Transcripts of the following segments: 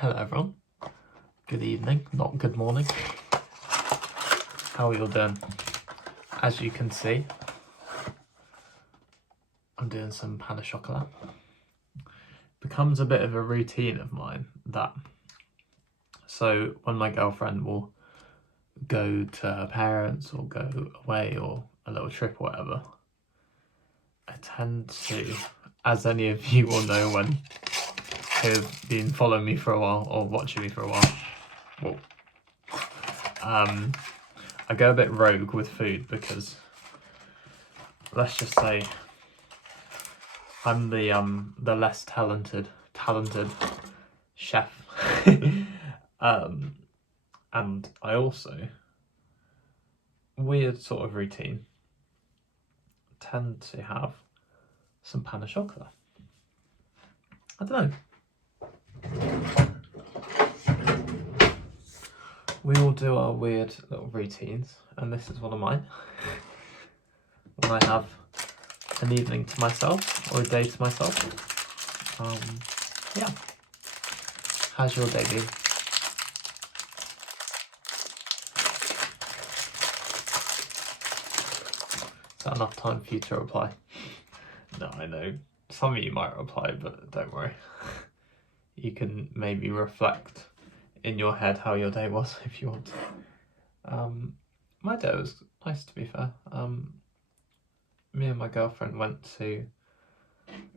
Hello everyone, good evening, not good morning. How are you all doing? As you can see, I'm doing some pain au chocolat. Becomes a bit of a routine of mine that, so when my girlfriend will go to her parents or go away or a little trip or whatever, I tend to, as any of you will know when who've been following me for a while or watching me for a while, I go a bit rogue with food because, let's just say, I'm the less talented chef, and I also, weird sort of routine, tend to have some pain au chocolat. I don't know. We all do our weird little routines, and this is one of mine. When I have an evening to myself or a day to myself. Yeah. How's your day been? Is that enough time for you to reply? No, I know. Some of you might reply, but don't worry. You can maybe reflect in your head how your day was if you want to. My day was nice, to be fair. Me and my girlfriend went to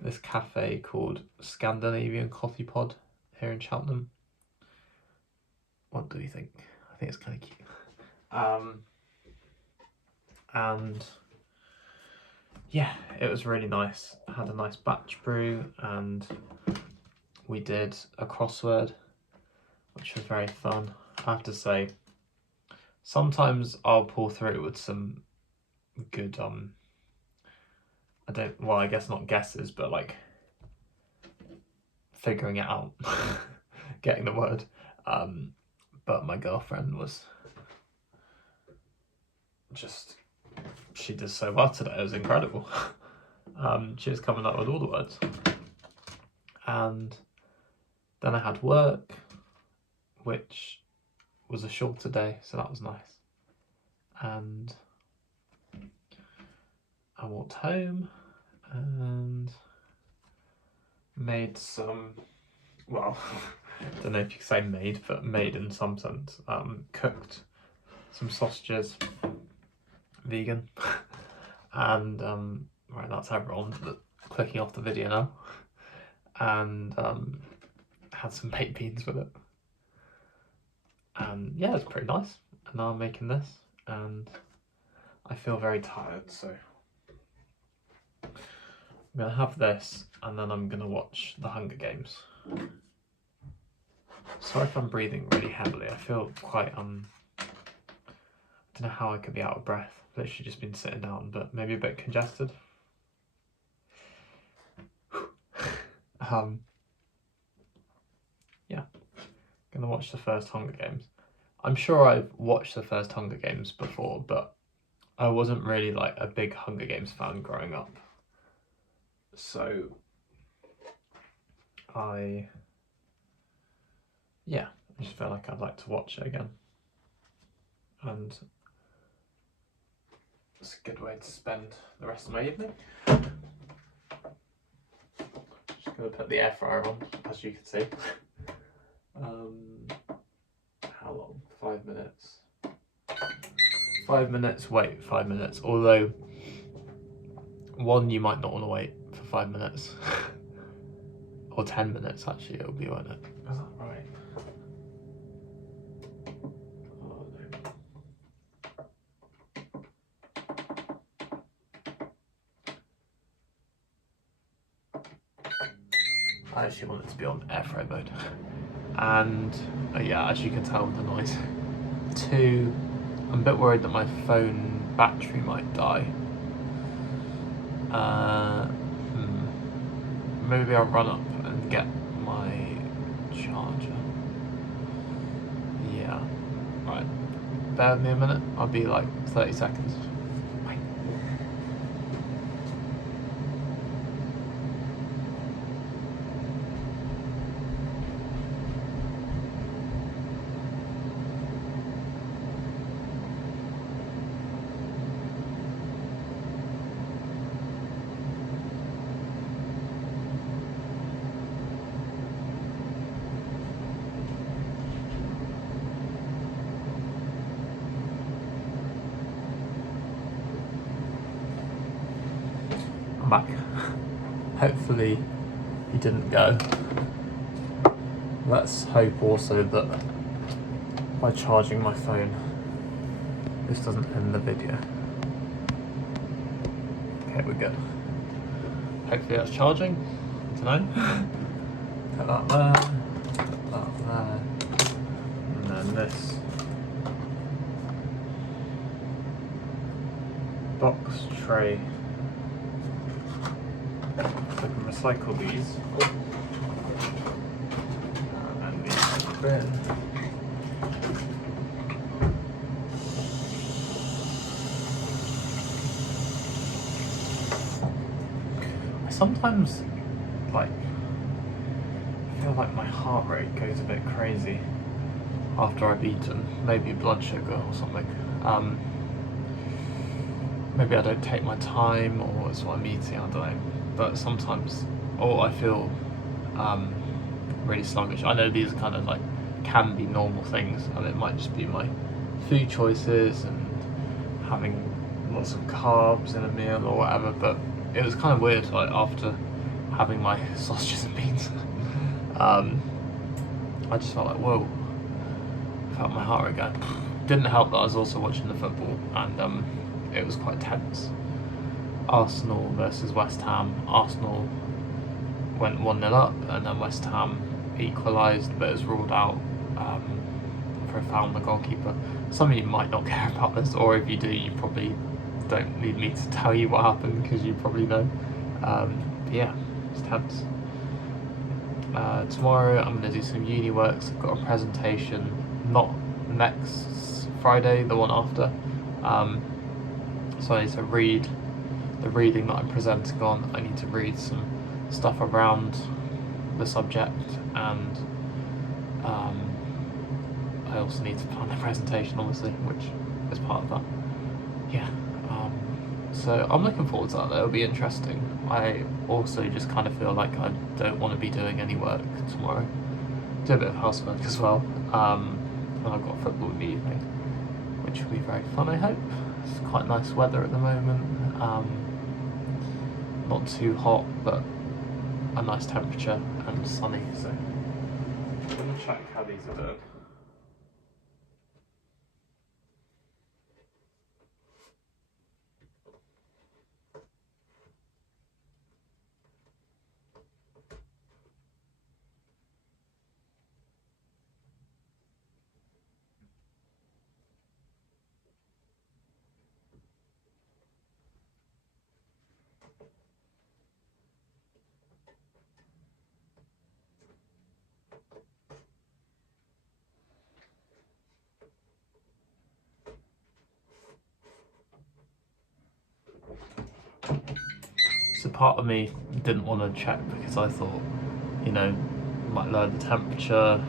this cafe called Scandinavian Coffee Pod here in Cheltenham. What do you think? I think it's kind of cute. And yeah, it was really nice. I had a nice batch brew and we did a crossword, which was very fun. I have to say, sometimes I'll pull through with some good, I guess not guesses, but like figuring it out, getting the word. But my girlfriend was just, she did so well today, it was incredible. She was coming up with all the words. And then I had work, which was a shorter day, so that was nice. And I walked home and made some, well, I don't know if you could say made, but made in some sense, cooked some sausages, vegan, and right, that's everyone clicking off the video now, and had some baked beans with it, and yeah, it's pretty nice. And now I'm making this, and I feel very tired, so I'm gonna have this, and then I'm gonna watch The Hunger Games. Sorry if I'm breathing really heavily. I feel quite I don't know how I could be out of breath. I've literally just been sitting down, but maybe a bit congested. Yeah, gonna watch the first Hunger Games. I'm sure I've watched the first Hunger Games before, but I wasn't really like a big Hunger Games fan growing up. So I just felt like I'd like to watch it again. And it's a good way to spend the rest of my evening. Just gonna put the air fryer on, as you can see. How long? 5 minutes. 5 minutes, wait 5 minutes. Although, one, you might not want to wait for 5 minutes. Or 10 minutes, actually, it'll be, won't it? Is that right? Oh, no. I actually want it to be on air fry mode. And yeah, as you can tell with the noise. 2, I'm a bit worried that my phone battery might die. Maybe I'll run up and get my charger. Yeah. Right. Bear with me a minute. I'll be like 30 seconds. Bye. back. Hopefully he didn't go. Let's hope also that by charging my phone, this doesn't end the video. Okay, we're good. Hopefully that's charging. I don't know. Put that there. Put that there. And then this box tray. So I can recycle these. And these in the bin. I sometimes I feel like my heart rate goes a bit crazy after I've eaten, maybe blood sugar or something. Maybe I don't take my time, or it's what I'm eating, I don't know. But sometimes, or I feel really sluggish. I know these are kind of like, can be normal things, and it might just be my food choices and having lots of carbs in a meal or whatever, but it was kind of weird, like after having my sausages and beans. I just felt like, whoa, felt my heart rate go. Didn't help that I was also watching the football, and it was quite tense. Arsenal versus West Ham. Arsenal went 1-0 up, and then West Ham equalised, but it was ruled out for a foul on the goalkeeper. Some of you might not care about this, or if you do, you probably don't need me to tell you what happened, because you probably know. Yeah, it's tense. Tomorrow I'm going to do some uni works. I've got a presentation, not next Friday, the one after. So I need to read the reading that I'm presenting on. I need to read some stuff around the subject, and I also need to plan the presentation, obviously, which is part of that. Yeah, so I'm looking forward to that. It'll be interesting. I also just kind of feel like I don't want to be doing any work tomorrow. Do a bit of housework as well, and I've got football in the evening, which will be very fun, I hope. It's quite nice weather at the moment, not too hot, but a nice temperature and sunny, so I'm going to check how these are doing. So part of me didn't want to check because I thought, might lower the temperature,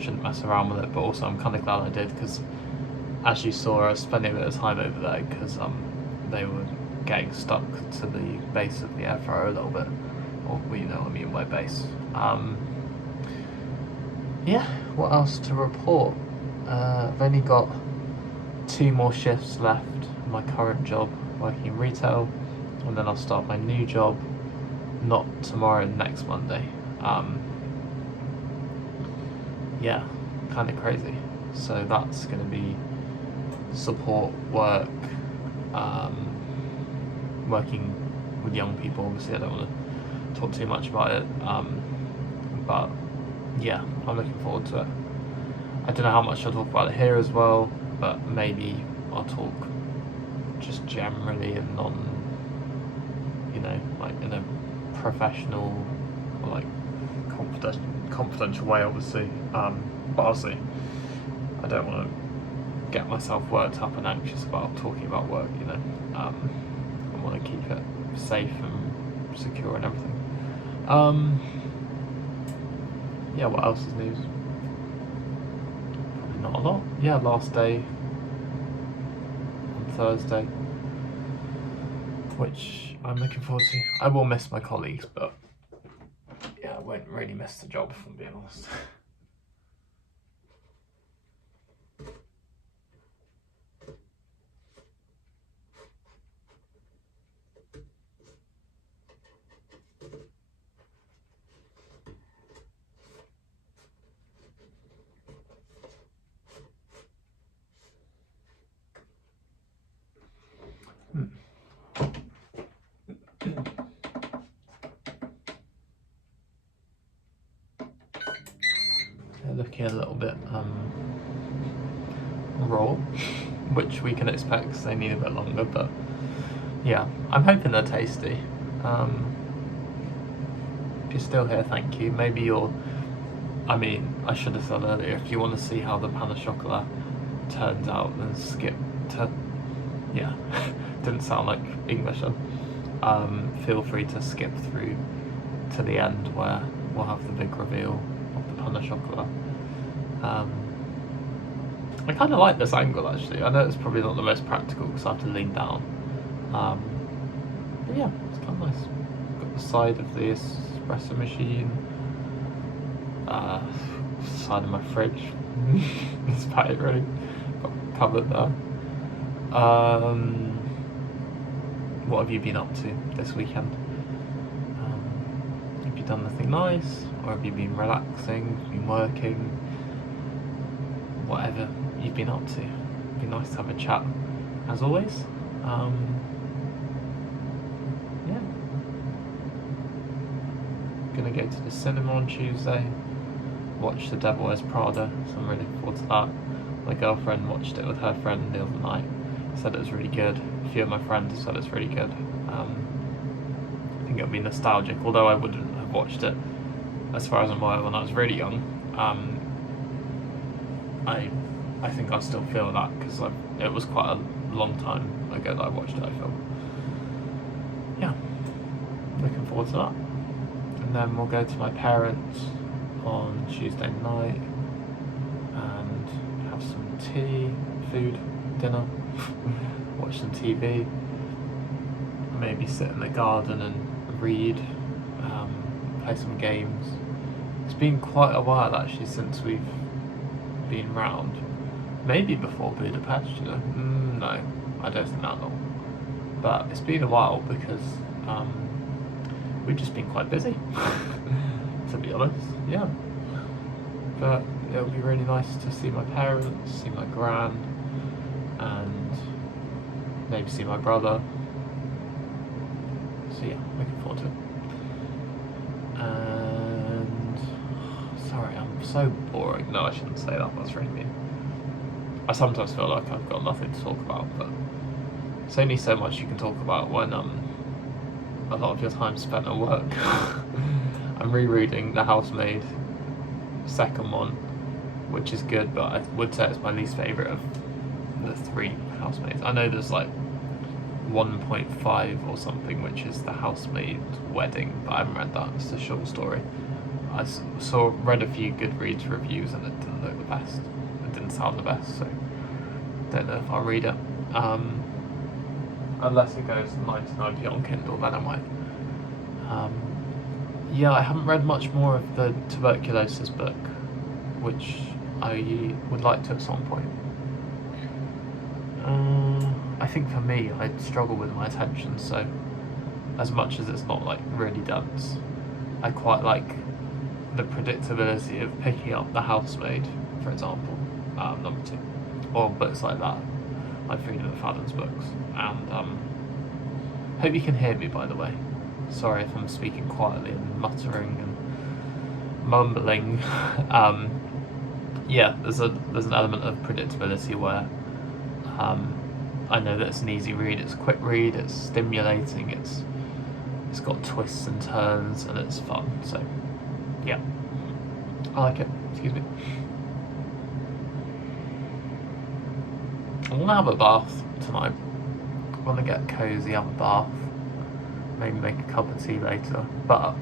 shouldn't mess around with it, but also I'm kind of glad I did, because as you saw, I was spending a bit of time over there because they were getting stuck to the base of the air fryer a little bit, or you know what I mean by base. Yeah, what else to report? I've only got 2 more shifts left in my current job, working in retail, and then I'll start my new job, not tomorrow, next Monday. Yeah, kind of crazy. So that's going to be support work, working with young people. Obviously I don't want to talk too much about it, but yeah, I'm looking forward to it. I don't know how much I'll talk about it here as well, but maybe I'll talk just generally and like in a professional or like confidential way, obviously, but I'll see. I don't want to get myself worked up and anxious about talking about work, I want to keep it safe and secure and everything. Yeah, what else is news? Probably not a lot. Yeah, last day on Thursday, which I'm looking forward to. I will miss my colleagues, but yeah, I won't really miss the job, if I'm being honest. they're looking a little bit raw, which we can expect because they need a bit longer, but yeah, I'm hoping they're tasty. If you're still here, thank you. Maybe you're, I mean, I should have said earlier, if you want to see how the pan au chocolat turns out, then skip to, yeah, didn't sound like English then. Feel free to skip through to the end where we'll have the big reveal of the pan au chocolat. I kind of like this angle actually. I know it's probably not the most practical because I have to lean down. But yeah, it's kind of nice. Got the side of the espresso machine, side of my fridge. That's about it really. Got covered there. What have you been up to this weekend? Have you done anything nice? Or have you been relaxing, been working? Whatever you've been up to. It'd be nice to have a chat, as always. Yeah. Gonna go to the cinema on Tuesday, watch The Devil Wears Prada, so I'm really looking forward to that. My girlfriend watched it with her friend the other night, said it was really good. A few of my friends said it's really good. I think it'll be nostalgic, although I wouldn't have watched it, as far as I'm aware, when I was really young. I think I still feel that because it was quite a long time ago that I watched it, I feel. Yeah, looking forward to that. And then we'll go to my parents on Tuesday night and have some tea, food, dinner, watch some TV, maybe sit in the garden and read, play some games. It's been quite a while actually since we've been round. Maybe before Budapest, you know. No, I don't think that long. But it's been a while because we've just been quite busy, to be honest. Yeah. But it'll be really nice to see my parents, see my gran, and maybe see my brother. So yeah, looking forward to it. And sorry, I'm so boring. No, I shouldn't say that. That's really mean. I sometimes feel like I've got nothing to talk about, but it's only so much you can talk about when a lot of your time's spent at work. I'm rereading The Housemaid, second one, which is good, but I would say it's my least favourite of the 3 housemaids. I know there's like 1.5 or something, which is The Housemaid Wedding, but I haven't read that. It's a short story. I read a few Goodreads reviews and it didn't look the best. It didn't sound the best, so don't know if I'll read it. Unless it goes 99p on Kindle, then I might. Yeah, I haven't read much more of the tuberculosis book, which I would like to at some point. I think for me, I struggle with my attention, so as much as it's not like really dense, I quite like the predictability of picking up The Housemaid, for example, number 2, or books like that, like Freedom McFadden's books. And hope you can hear me, by the way. Sorry if I'm speaking quietly and muttering and mumbling. Yeah, there's an element of predictability where I know that it's an easy read, it's a quick read, it's stimulating, it's got twists and turns, and it's fun. So yeah, I like it. Excuse me. I want to have a bath tonight. I want to get cozy, have a bath, maybe make a cup of tea later, but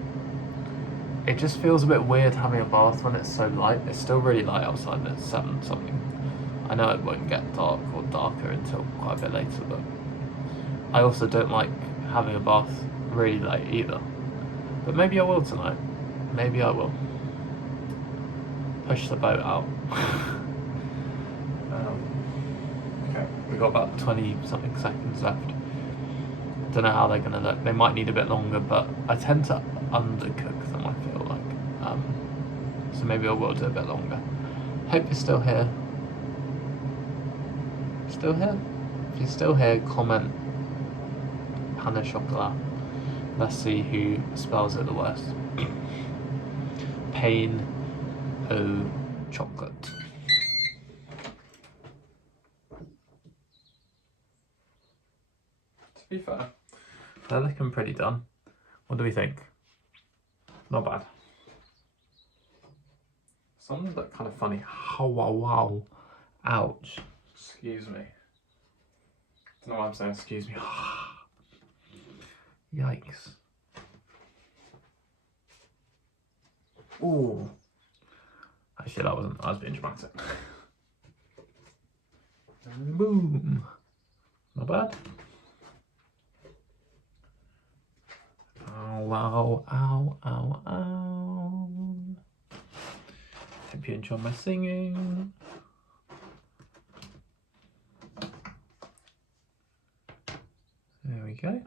it just feels a bit weird having a bath when it's so light. It's still really light outside and it's 7 something. I know it won't get dark or darker until quite a bit later, but I also don't like having a bath really late either. But maybe I will tonight. Maybe I will. Push the boat out. Okay, we've got about 20 something seconds left. Don't know how they're gonna look. They might need a bit longer, but I tend to undercook them, I feel like. So maybe I will do a bit longer. Hope you're still here. Still here? If you're still here, comment pan au chocolat. Let's see who spells it the worst. Pain au chocolate. To be fair, they're looking pretty done. What do we think? Not bad. Some look kind of funny. Oh, wow. Ouch. Excuse me. Don't know why I'm saying excuse me. Yikes. Ooh. Actually, that wasn't. I was being dramatic. Boom. Not bad. Ow, ow, ow, ow, ow. Hope you enjoy my singing. There we go.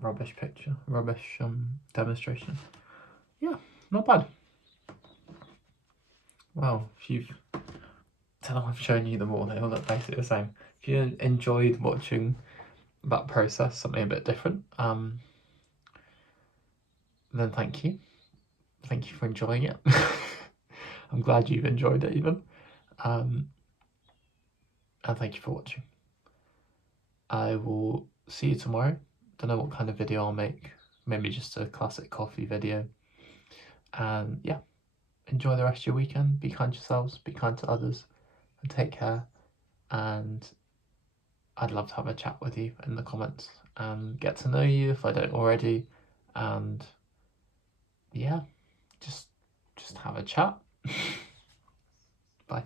Rubbish picture, rubbish demonstration. Yeah, not bad. Well, if you've, don't know, I've shown you them all, they all look basically the same. If you enjoyed watching that process, something a bit different, then thank you. Thank you for enjoying it. I'm glad you've enjoyed it even. And thank you for watching. I will see you tomorrow. Don't know what kind of video I'll make. Maybe just a classic coffee video. And yeah, enjoy the rest of your weekend. Be kind to yourselves, be kind to others, and take care. And I'd love to have a chat with you in the comments and get to know you if I don't already. And yeah, just have a chat. Bye.